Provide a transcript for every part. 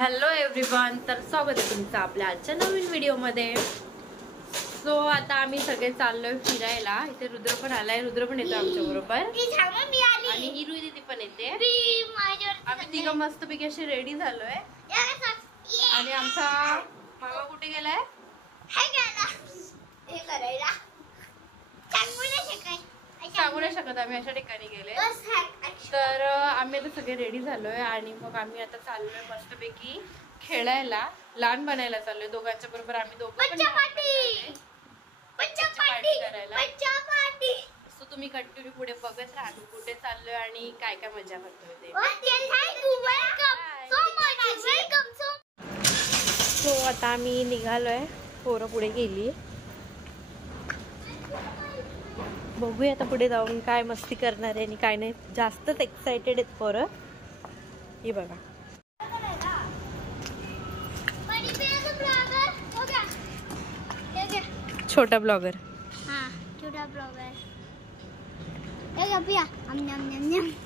Hello everyone, तर स्वागत आहे तुमचं आपल्या आजच्या नवीन व्हिडिओमध्ये। सो आता आम्ही सगळे चाललोय फिरायला। इथे रुद्र पण आलाय, रुद्र पण येतो आमच्या बरोबर आणि हिरू दीदी पण येते। आम्ही तिघं मस्तपैकी असे रेडी झालोय आणि आमचा मामा कुठे गेलाय? सांगू नाही शकत, आम्ही अशा ठिकाणी गेले। तर आम्ही आता सगळे रेडी झालोय आणि मग आम्ही आता चाललोय मस्तपैकी खेळायला, लहान बनायला चाललोय दोघांच्या बरोबर। आम्ही दोघं पण करायला। सो तुम्ही कंटिन्यू पुढे बघत राहा कुठे चाललोय आणि काय काय मजा करतोय ते। सो आता आम्ही निघालोय, पोरं पुढे गेली। बघूया आता पुढे जाऊन काय मस्ती करणार आहे आणि काय नाही। जास्तच एक्साइटेड आहेत पोरं। हे बघा, छोटा ब्लॉगर। छोटा ब्लॉगर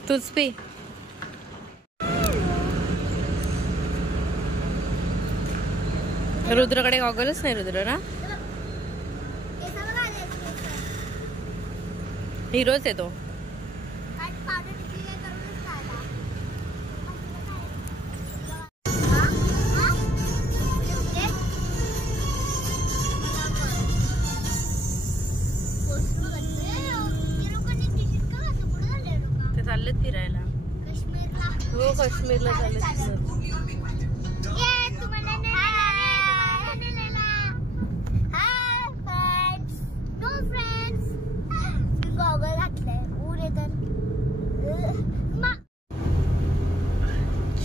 तूच पी। रुद्रकडे गॉगलच नाही, रुद्र ना हिरोच आहे तो। ते चाललेत फिरायला काश्मीरला। हो, काश्मीरला चाललेत।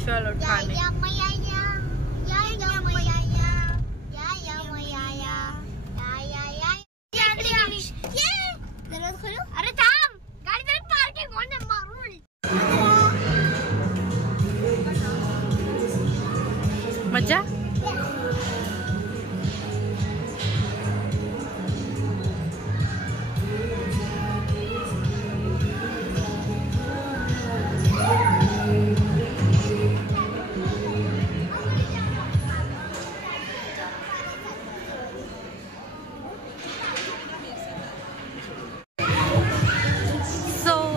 चलो ठाणे। अरे थांब, गाडी तरी पार्किंग कोण मारून मजा।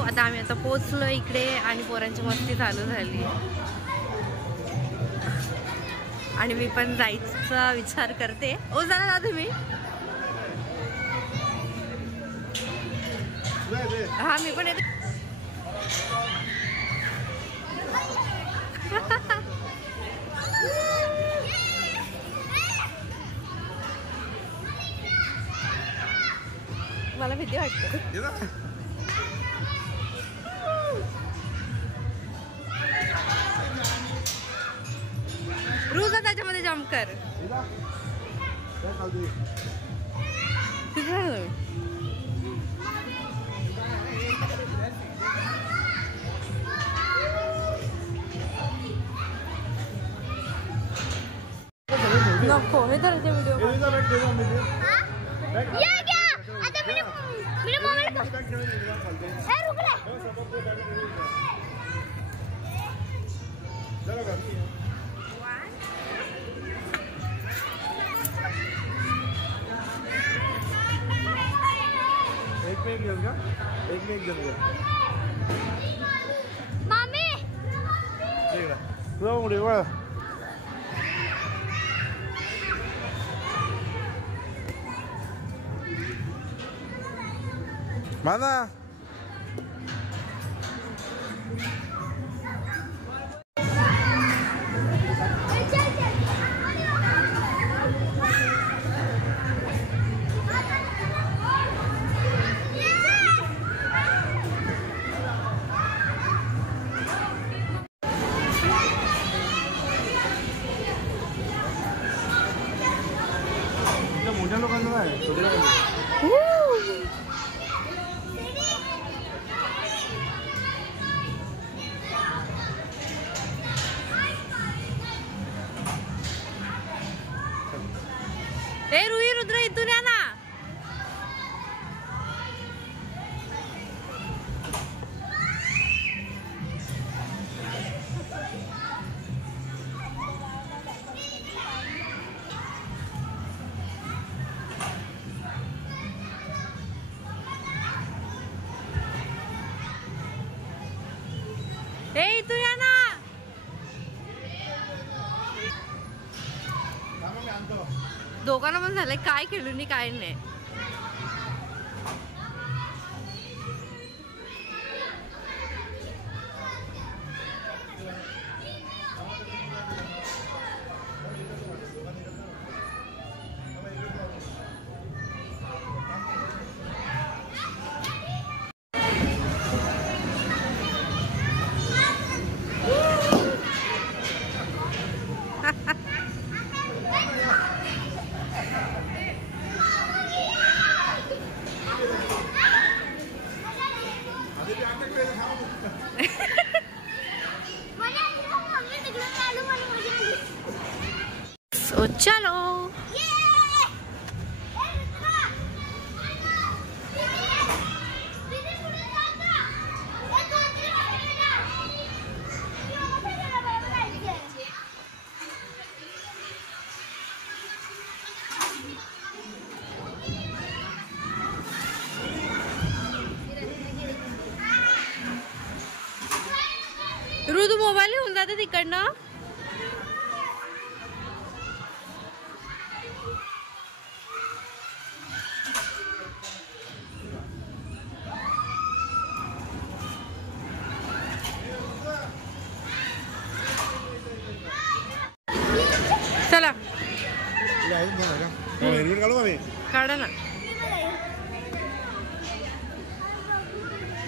आता आम्ही आता पोहोचलो इकडे आणि पोरांची मस्ती चालू झाली आणि मी पण जायचा विचार करते। ओ चला ना तुम्ही। हा, मी पण येते। मला भीती वाटते। रोज त्याच्यामध्ये जम्प कर। नको, हे तर व्हिडिओ एक में एक जन मामी mana मोठ्या लोकांना नाही, छोट्या लोकांना। ए रुई, रुद्र इथून या ना। दोघांना पण झालंय काय खेळून नी काय नाही. So चलो ऋतू मोबाईल घेऊन जाते तिकडनं. चला हेल्मेट काढू का मी? काढा ना.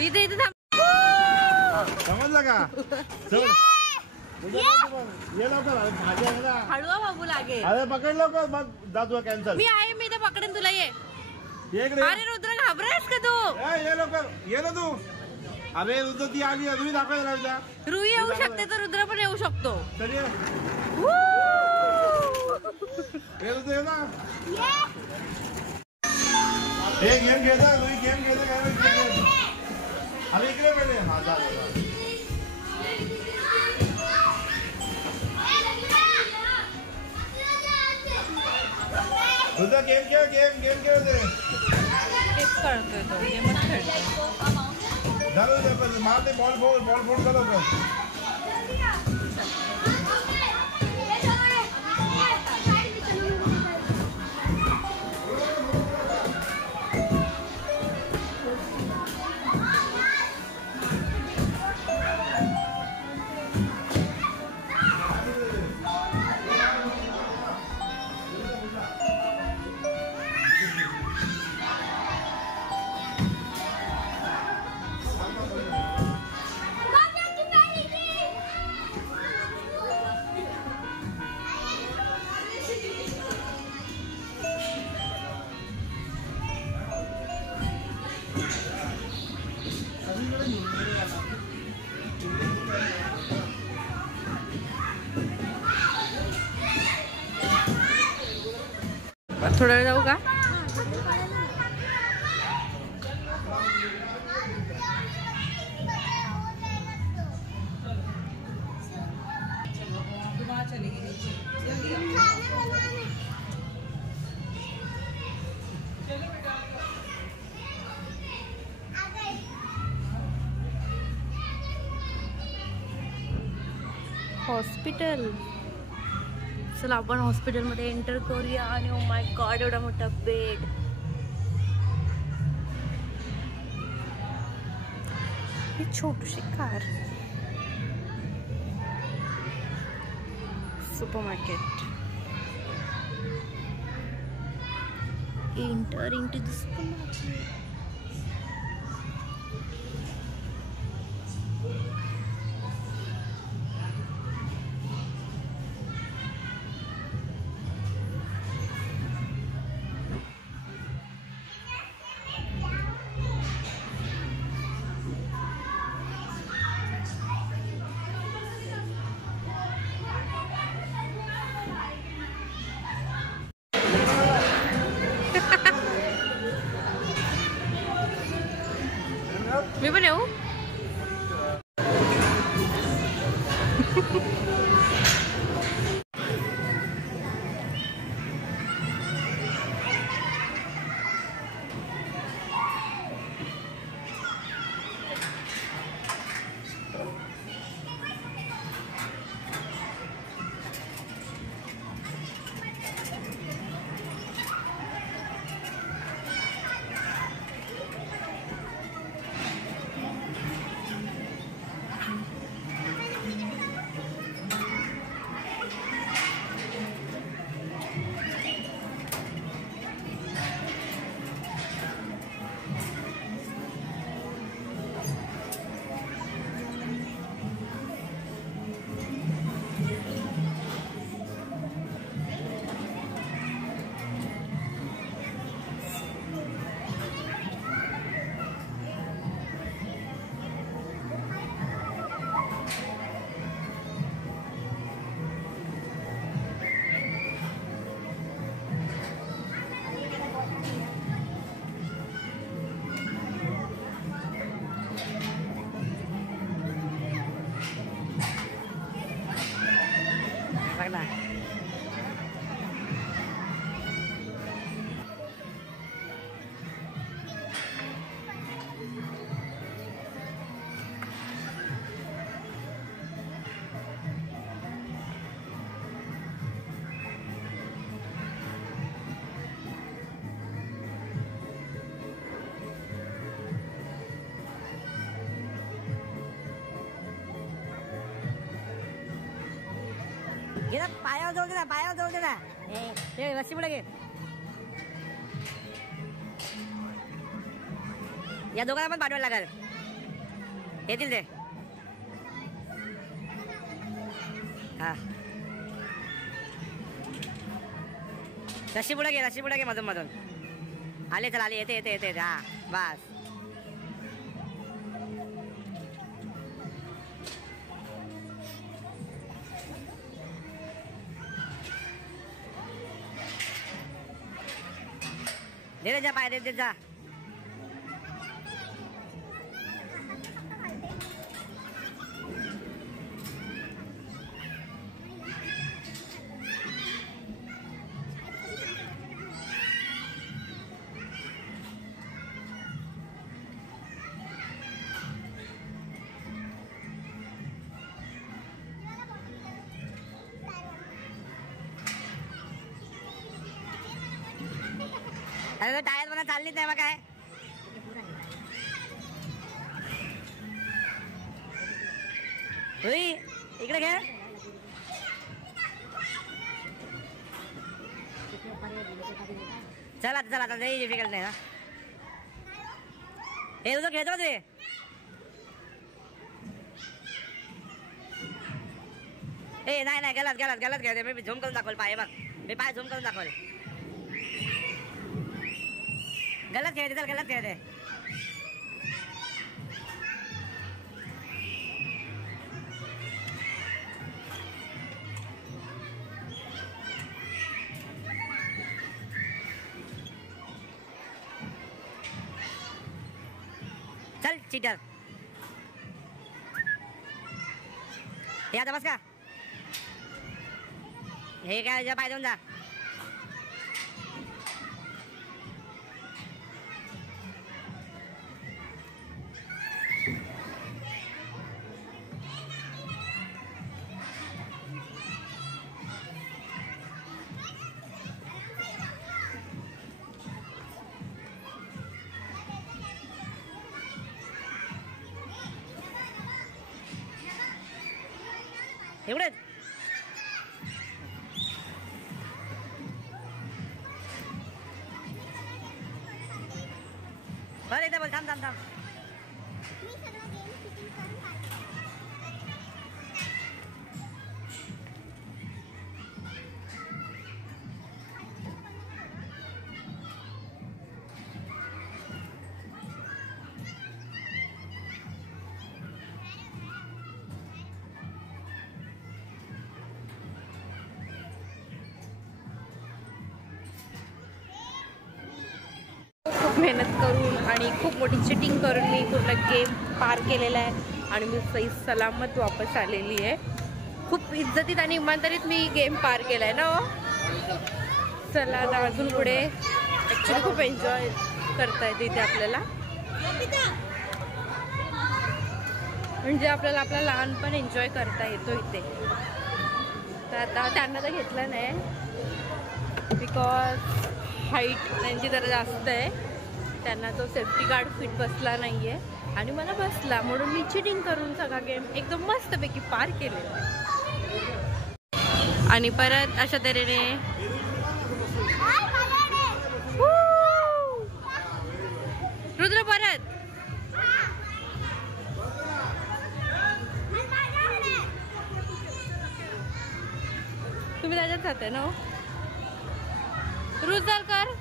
इथे इथे थांब. समजलं का? चल. ये लवकर भाजी आहे ना. हळूवा बाबू लागेल. अरे पकड लवकर मग जा तुला कॅन्सल. मी आहे मी इथे पकडेन तुला. ये इकडे. अरे रुद्र घाबरायस का तू? ये लवकर ये ना तू. अरे रुद्र ती आली तुम्ही दाखवायला. रुई येऊ शकते तर रुद्र पण येऊ शकतो. चल ये. ये रुद्र ये ना. हे गेम खेळता तुम्ही गेम खेळता काय? अरे इकडे पहिले हा जा. रुद्र गेम खेळ गेम खेळते. तेच कळतोय तो गेमच खेळतो. झालं मारते बॉल फोड करो का. थोडा वेळ जाऊ का? हॉस्पिटल. चला आपण हॉस्पिटलमध्ये एंटर करूया. आणि ओ माय गॉड एवढा मोठा बेड. ही छोटीशी car. Supermarket. Enter into the supermarket. मी पण येऊ. बघ ना. घे ना, पायावर जाऊ दे ना, पायावर जाऊ दे ना. ते रस्सी पुढे घे. या दोघांना पण पाठवायला लागेल. येतील ते. हा रस्सी पुढे घे, रस्सी पुढे घे मधून मधून. आले चल, आले. येते येते येते. हा बस. दे दे जा, पाय दे दे जा. अरे टायर मला चाललीच नाही. मग काय इकडे घे. चला चला, आता नाही डिफिकल्ट नाही ना. हे तुझं खेळतो ते. ए नाही नाही, गलत गलत गलत खेळते. मी झूम करून दाखवल पाय. बघ मी पाय झूम करून दाखवल. गलत खेळते, चल गलत खेळते. चल चीटर. हे आता बस का. हे काय पाय देऊन जा. एवढेच. बरं एकदा बोल. थांब थांब थांब. खूप मेहनत करून आणि खूप मोठी चिटिंग करून मी पूर्ण गेम पार केलेला आहे आणि मी सही सलामत वापस आलेली आहे. खूप इज्जतीत आणि इमानदारीत मी गेम पार केला आहे ना. चला आता अजून पुढे. ॲक्च्युली खूप एन्जॉय करता येते इथे आपल्याला. म्हणजे आपल्याला आपला लहानपण एन्जॉय करता येतो इथे. तर आता त्यांना तर घेतलं नाही बिकॉज हाईट त्यांची जरा जास्त आहे. त्यांना तो सेफ्टी गार्ड फिट बसला नाही आहे आणि मला बसला, म्हणून मी चिटिंग करून सगळा गेम एकदम मस्तपैकी पार केलेला आहे. आणि परत अशा तऱ्हेने रुद्र परत. तुम्ही त्याच्यात जाते ना. रुद्र कर.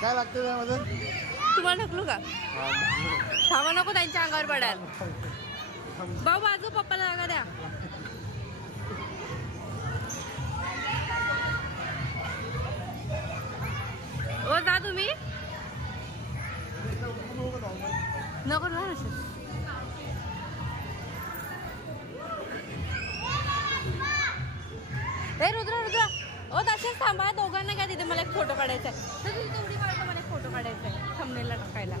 काय लागतं त्यामध्ये. तुम्हाला ढकलू का. थांबा नको त्यांच्या अंगावर पडाल. भाऊ बाजू पप्पाला जागा द्या. ए रुद्र रुद्र ओ तसेच थांबा दोघांना काय तिथे मला एक फोटो काढायचा आहे. तर तू इथे उडी मारतो मला एक फोटो काढायचा आहे थंबनेलला टाकायला.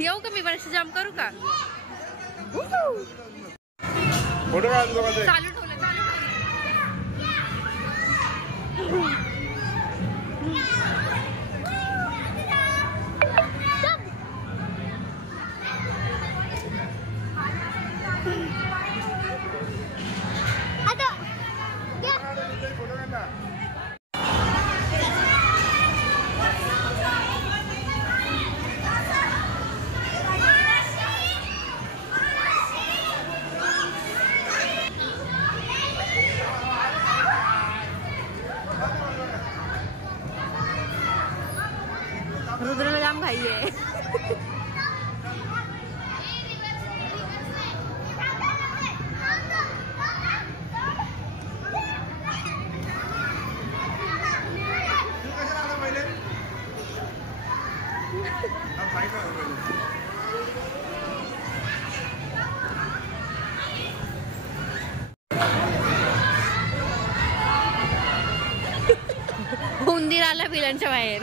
येऊ का मी बरं जम्प करू का? फोटो काढ दोघांचे. चालू ठेवलं चालू फोटो काढ ना. रुद्रला जाम घाई आहे. उंदीर आला पिलांच्या बाहेर.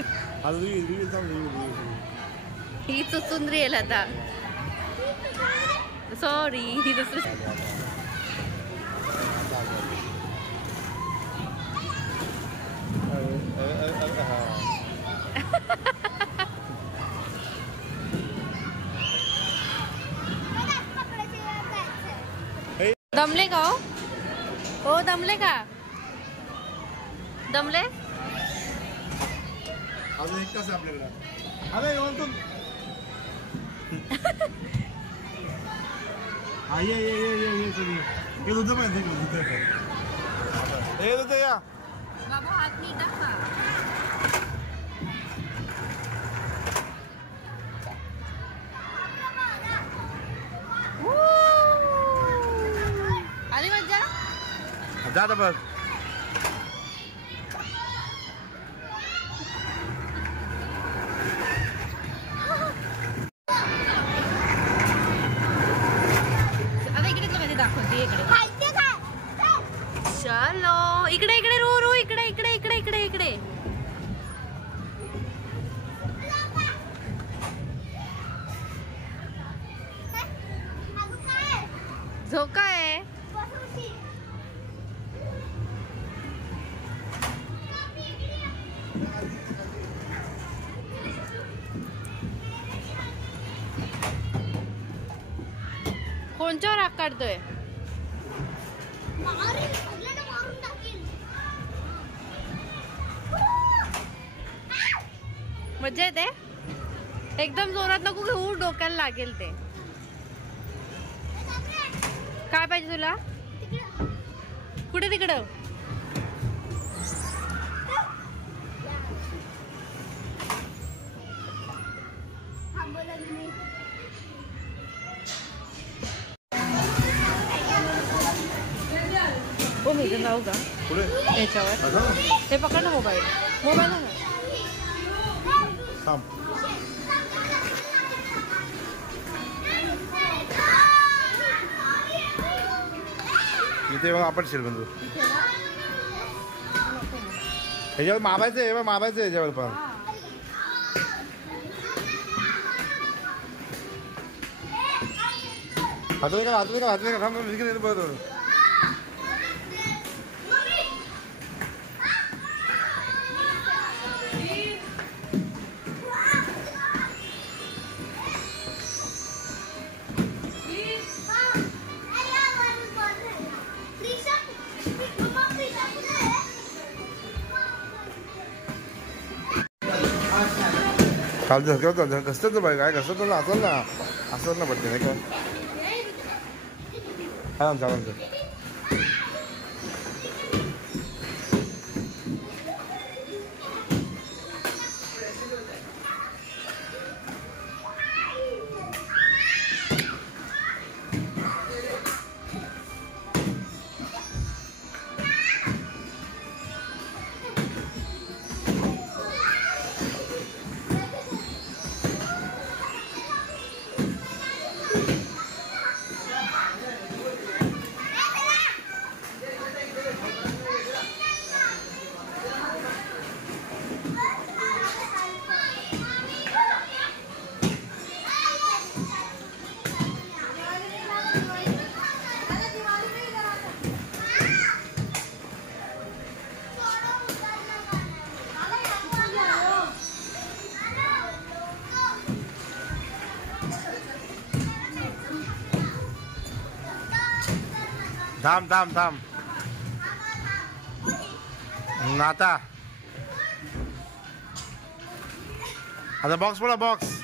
ही चुचुंद्री येईल आता. सॉरी ही दुसरी. दमले का हो दमले का? दमले अजून एक तास आहे आपल्याकडे. अरे तुम ये दूध पण हे दूध या बाबा हात नीट टाका. आली मज्जा. जा आता बघ. चलो इकडे इकडे रू रू इकडे इकडे इकडे इकडे इकडे. झोका आहे. कोणच्यावर राग काढतोय? मजा येते. एकदम जोरात नको घेऊ डोक्याला लागेल ते. काय पाहिजे तुला? कुठे तिकडं? हो मी इथं जाऊ का याच्यावर? ते पकड ना मोबाईल. मोबाईल ना थांब. इथे बघ आपण शिरबंधू ह्याच्यावर मावायचं आहे. मावायचं ह्याच्यावर पण. हातवे का हातवे का हातवे का थांब विकत बघ. काल झरकत घसत बाय काय घसत ना असेल ना असं ना पडते नाही का? हा चालेल. थांब थांब थांब आता आता बॉक्स पडा बॉक्स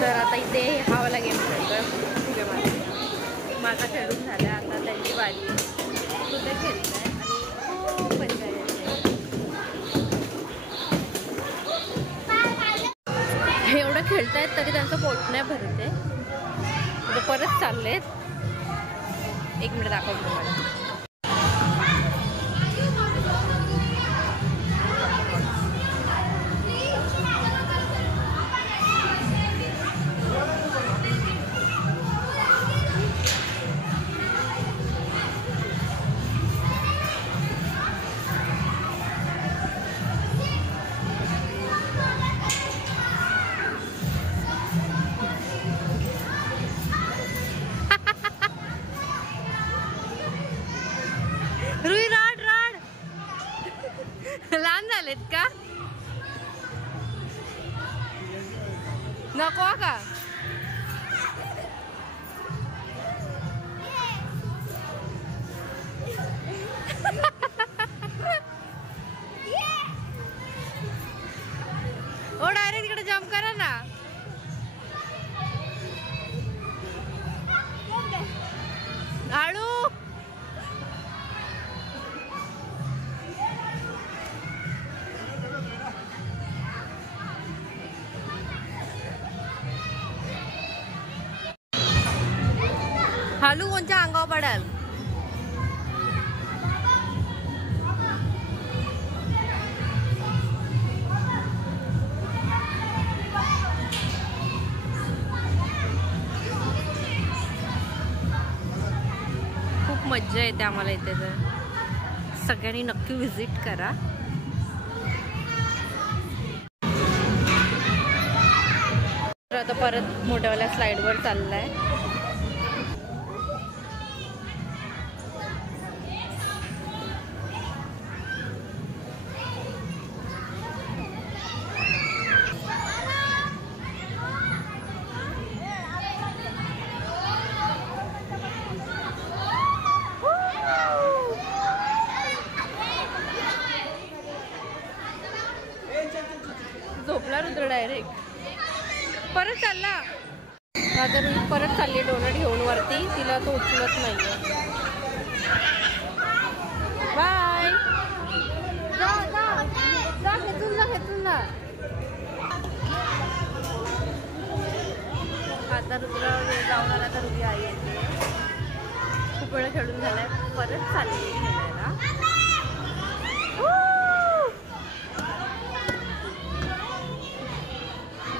तर आता इथे हा वाला गेम खेळतोय फुगे मारतो. माझा खेळून झाला, आता त्यांची बारी आहे. तुझे खेळतोय आणि खूप मजा येते. हे एवढं खेळतायत तरी त्यांचं पोट नाही भरत आहे. आता परत चाललेत. एक मिनिट दाखवतो तुम्हाला. रुई राड राड लहान झालेत का? नको का? ओ डायरेक्ट इकडे जम्प करा ना. आळू हालू कोणच्या अंगावर पडाल? खूप मज्जा येते आम्हाला इथे. तर सगळ्यांनी नक्की विजिट करा. तर आता परत मोठ्यावाल्या स्लाइडवर चाललाय. झोपला रुद्र डायरेक्ट. परत चालला. आता रुई परत चालली डोनट घेऊन वरती. तिला तो उचलत नाहीये. बाय. जा जा जा खेचून जा खेचून जा. आता रुद्र जाऊन आला तर रुई आई येते. खूप वेळ खेळून झालाय. परत चालली खेळायला.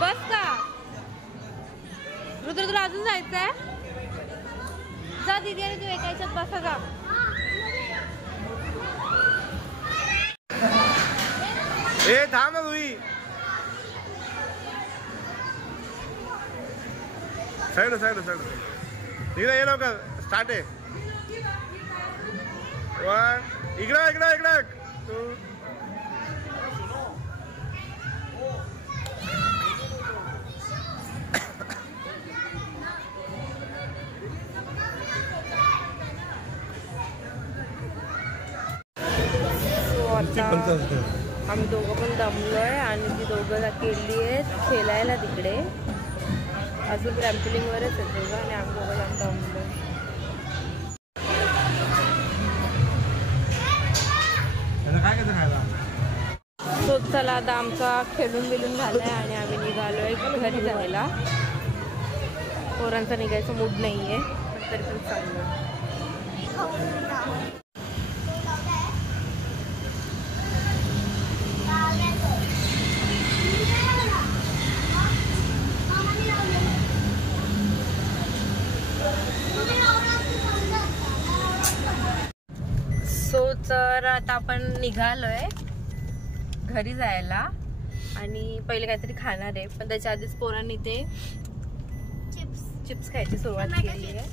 बस का रुद्र तुला अजून जायचंय? जा दीदी आणि तू एका याच्यात बसा जा. ए थांब ना रुई. साइड साइड साइड इकडे ये लवकर. स्टार्ट आहे. 1 इकडे इकडे इकडे 2 आम्ही दोघं पण दमलोय आणि ती दोघं गेली आहेत खेळायला तिकडे. अजून ट्रॅम्पलिंगवरच आहेत दोघं आणि आम्ही दोघं जाऊन दमलोय. तो चला आता आमचा खेळून बिलून झालाय आणि आम्ही निघालोय घरी जायला. पोरांचा निघायचा मूड नाहीये पण तरी पण चाललोय. सो तर आता आपण निघालोय घरी जायला आणि पहिले काहीतरी खाणार आहे, पण त्याच्या आधीच पोरांनी ते चिप्स खायची सुरुवात केली आहे.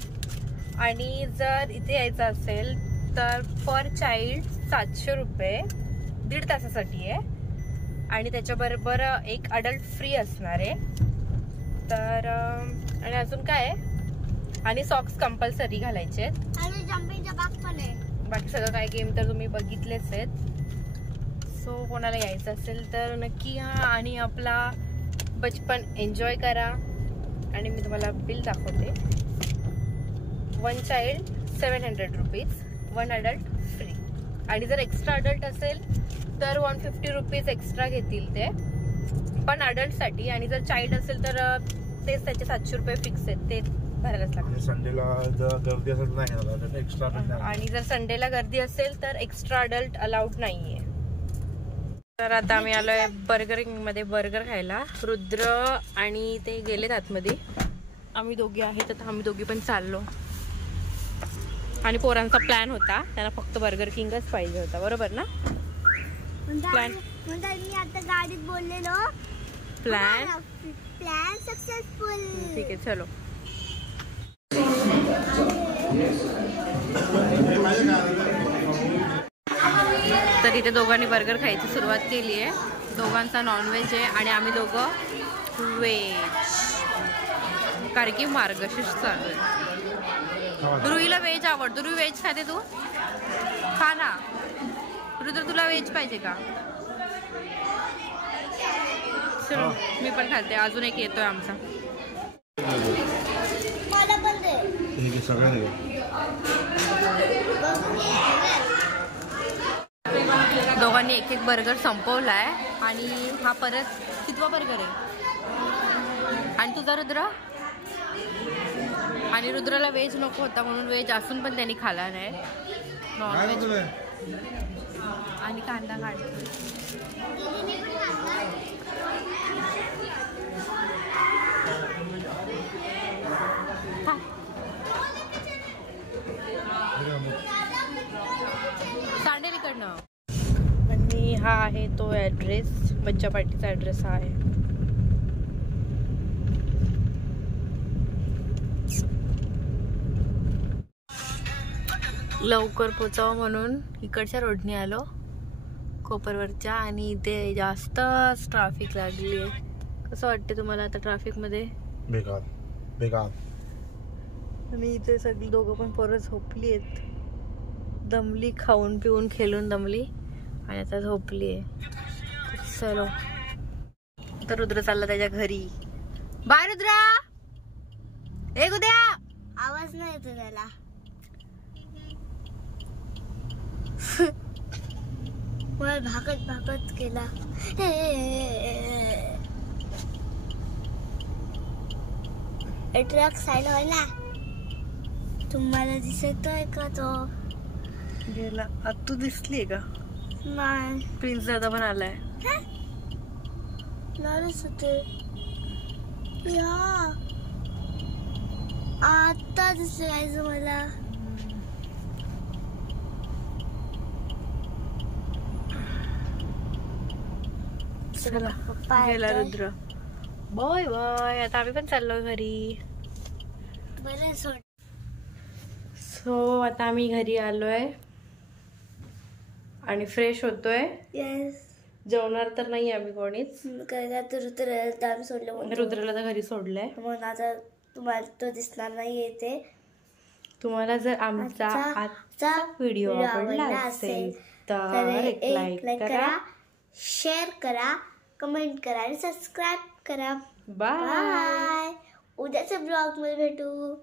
आणि जर इथे यायचं असेल तर पर चाइल्ड 700 रुपये 1.5 तासासाठी आहे आणि त्याच्याबरोबर एक अडल्ट फ्री असणार आहे. तर आणि अजून काय आहे, आणि सॉक्स कंपल्सरी घालायचे आहेत आणि जम्पिंगचा बॉक्स पण आहे. बाकी सगळं काय गेम तर तुम्ही बघितलेच आहेत. सो कोणाला यायचं असेल तर नक्की या आणि आपला बचपन एन्जॉय करा. आणि मी तुम्हाला बिल दाखवते. 1 चाइल्ड 700 रुपीज, 1 अडल्ट फ्री. आणि जर एक्स्ट्रा अडल्ट असेल तर 150 रुपीज एक्स्ट्रा घेतील ते, पण अडल्टसाठी. आणि जर चाइल्ड असेल तर तेच त्याचे 700 रुपये फिक्स आहेत, ते भरायलाच लागतात. संडेला गर्दी असेल नाही एक्स्ट्रा. आणि जर संडेला गर्दी असेल तर एक्स्ट्रा अडल्ट अलाउड नाहीये. तर आता आम्ही आलोय बर्गरिंग मध्ये बर्गर खायला. रुद्र आणि ते गेलेत आतमध्ये, आम्ही दोघी आहेत. आता आम्ही दोघी पण चाललो. आणि पोरांचा प्लॅन होता, त्यांना फक्त बर्गर किंगच पाहिजे होता, बरोबर ना? प्लॅन मी आता गाडीत बोललेलो, प्लॅन सक्सेसफुल. ठीक आहे, चलो. तर इथे दोघांनी बर्गर खायची सुरुवात केली आहे. दोघांचा नॉनव्हेज आहे आणि आम्ही दोघं व्हेज, कारण की मार्गशीर्ष चालू आहे. रुईला व्हेज आवडतो. रुई व्हेज खाते तू? खा ना. रुद्र तुला व्हेज पाहिजे का? चलो मी पण खाते. अजून एक येतोय आमचा. मला पण दे. दोघांनी एक एक बर्गर संपवलाय आणि हा परत कितवा बर्गर आहे. आणि तुझा रुद्र? आणि रुद्राला व्हेज नको होता म्हणून व्हेज असून पण त्यांनी खाला नाही. नॉनव्हेज आणि कांदा काढतो. सांडेरीकडनं. आणि हा आहे तो ॲड्रेस, बच्चा पार्टीचा ॲड्रेस हा आहे. लवकर पोचावं म्हणून इकडच्या रोडने आलो, कोपरवरच्या. आणि इथे जास्तच ट्रॅफिक लागली आहे. कसं वाटते तुम्हाला आता ट्रॅफिक मध्ये? बेकार बेकार. आणि इथे सगळी दोघं पण पोरं झोपली आहेत, दमली, खाऊन पिऊन खेळून दमली आणि आता झोपली आहे. चलो. तर रुद्र चालला त्याच्या घरी. बाय रुद्रा. एक उद्या आवाज नाही येतो त्याला. मला भागत भागत केला. ट्रक साईड व्हायला. तुम्हाला दिसतोय का तो? गेला. आता तू दिसलीये का? नाही. प्रिन्स दादा पण आलाय. नाहीच होते. या आता दिसायचं मला. चला पप्पा गेला रुद्र. Bye bye. आता आम्ही पण चाललो घरी. बरं सोड. सो आता आम्ही घरी आलोय आणि फ्रेश होतोय. येस. जेवणार तर नाही आम्ही कोणीच. काय तर रुद्र सोडलं. रुद्रला तर घरी सोडलंय. म्हणून आता तुम्हाला तो दिसणार नाही येते. तुम्हाला जर आमचा आजचा व्हिडिओ आवडला असेल तर एक लाईक करा, शेअर करा, कमेंट करा आणि सबस्क्राईब करा. बाय. बाय. उद्याच्या ब्लॉग मध्ये भेटू.